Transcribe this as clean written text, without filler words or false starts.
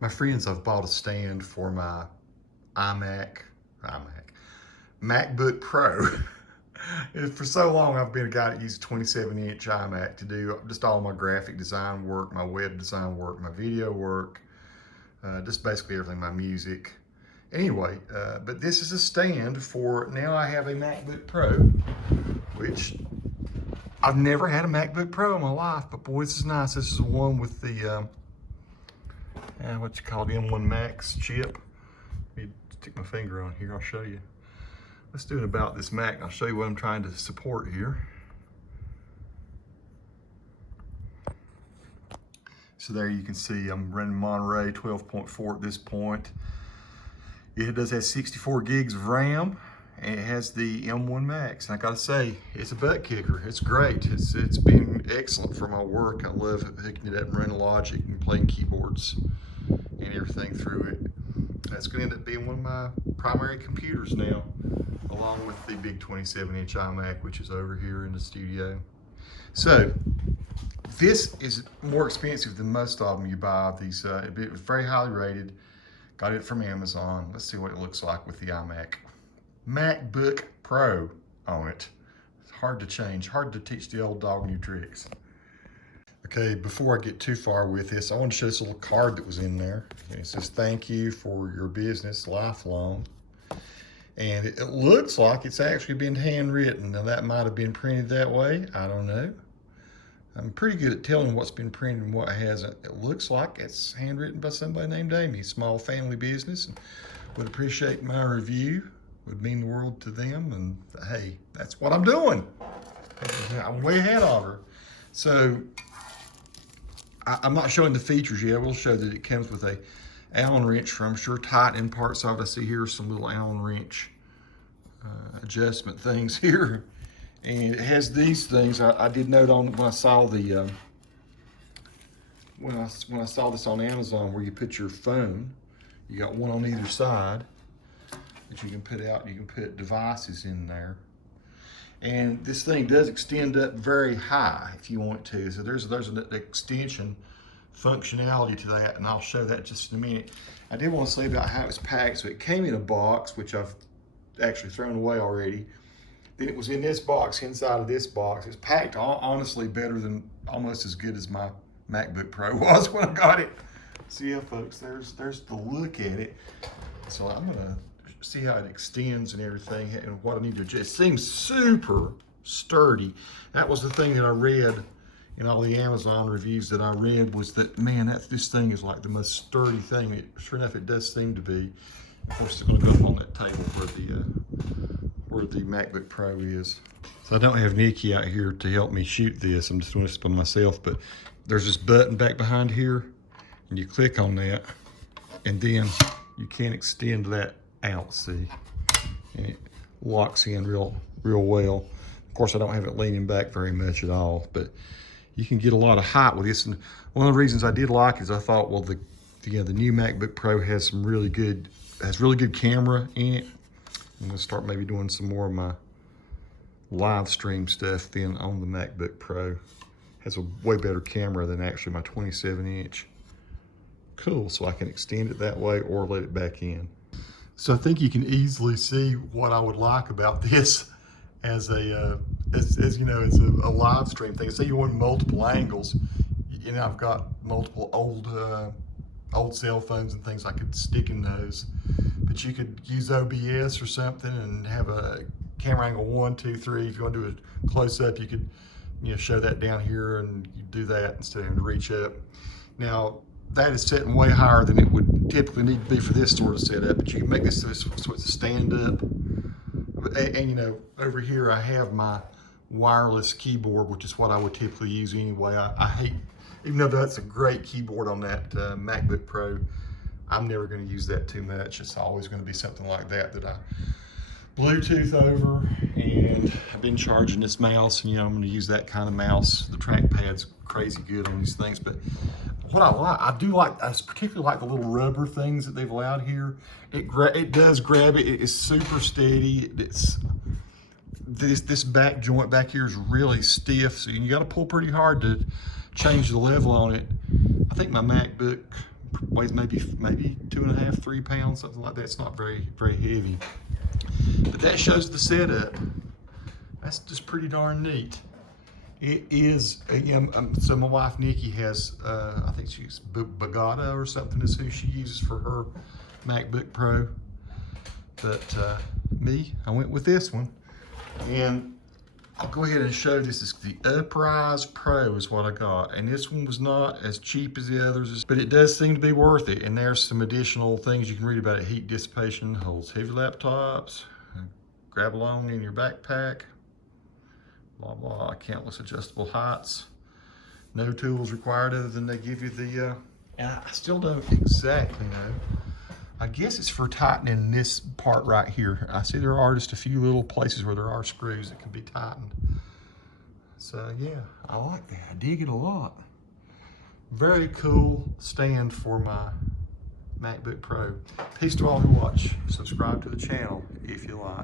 My friends, I've bought a stand for my MacBook Pro. And for so long, I've been a guy that used a 27-inch iMac to do just all my graphic design work, my web design work, my video work, just basically everything, my music. Anyway, but this is a stand for, now I have a MacBook Pro, which I've never had a MacBook Pro in my life, but boy, this is nice. This is the one with the, what you call the M1 Max chip. Let me stick my finger on here, I'll show you. Let's do it about this Mac, and I'll show you what I'm trying to support here. So there you can see I'm running Monterey 12.4 at this point. It does have 64 gigs of RAM, and it has the M1 Max. And I gotta say, it's a butt kicker. It's great. It's been excellent for my work. I love hooking it up and running Logic and playing keyboards and everything through it. That's gonna end up being one of my primary computers now, along with the big 27-inch iMac, which is over here in the studio. So, this is more expensive than most of them you buy. These, it was very highly rated. Got it from Amazon. Let's see what it looks like with the iMac. MacBook Pro on it. It's hard to change, hard to teach the old dog new tricks. Okay, before I get too far with this, I want to show this little card that was in there. It says, "Thank you for your business lifelong." And it looks like it's actually been handwritten. Now that might have been printed that way, I don't know. I'm pretty good at telling what's been printed and what hasn't. It looks like it's handwritten by somebody named Amy. Small family business. And would appreciate my review. Would mean the world to them. And hey, that's what I'm doing. I'm way ahead of her. So I'm not showing the features yet. I will show that it comes with a Allen wrench for, I'm sure, tightening parts of it. I see here some little Allen wrench adjustment things here. And it has these things. I did note on when I saw the when I saw this on Amazon, where you put your phone. You got one on either side that you can put out. You can put devices in there. And this thing does extend up very high if you want to. So there's an extension functionality to that, and I'll show that just in a minute. I did want to say about how it was packed. So it came in a box, which I've actually thrown away already. Then it was in this box, inside of this box. It's packed honestly better than, almost as good as my MacBook Pro was when I got it. So yeah, folks, there's the look at it. So I'm gonna see how it extends and everything and what I need to adjust. It seems super sturdy. That was the thing that I read in all the Amazon reviews that I read, was that, man, this thing is like the most sturdy thing. Sure enough, it does seem to be. Of course, it's gonna go up on that table where the MacBook Pro is. So I don't have Nikki out here to help me shoot this. I'm just doing this by myself, but there's this button back behind here, and you click on that, and then you can extend that out, see? And it locks in real well. Of course, I don't have it leaning back very much at all, but you can get a lot of height with this. And one of the reasons I did like it is I thought, well, the new MacBook Pro has really good camera in it. I'm gonna start maybe doing some more of my live stream stuff then on the MacBook Pro. Has a way better camera than actually my 27-inch. Cool, so I can extend it that way or let it back in. So I think you can easily see what I would like about this as a live stream thing. Say you want multiple angles. You know, I've got multiple old cell phones and things I could stick in those. But you could use OBS or something and have a camera angle 1, 2, 3. If you want to do a close up, you could, show that down here, and you do that instead of having to reach up. Now, that is setting way higher than it would typically need to be for this sort of setup, but you can make this so it's a stand up. And over here I have my wireless keyboard, which is what I would typically use anyway. I hate, even though that's a great keyboard on that MacBook Pro, I'm never going to use that too much. It's always going to be something like that I Bluetooth over, and I've been charging this mouse, and I'm going to use that kind of mouse. The trackpad's crazy good on these things, but what I particularly like the little rubber things that they've allowed here. It does grab it. It is super steady. This back joint back here is really stiff, so you got to pull pretty hard to change the level on it. I think my MacBook weighs maybe 2.5, 3 pounds, something like that. It's not very heavy. But that shows the setup. That's just pretty darn neat. It is, so my wife Nikki has, I think she's Bogota or something is who she uses for her MacBook Pro. But me, I went with this one. And I'll go ahead and show this. Is the Upryze Pro is what I got. And this one was not as cheap as the others, but it does seem to be worth it. And there's some additional things you can read about it. Heat dissipation, holds heavy laptops, grab along in your backpack, blah, blah, countless adjustable heights. No tools required other than they give you the, and I still don't exactly know. I guess it's for tightening this part right here. I see there are just a few little places where there are screws that can be tightened. So yeah, I like that. I dig it a lot. Very cool stand for my MacBook Pro. Peace to all who watch. Subscribe to the channel.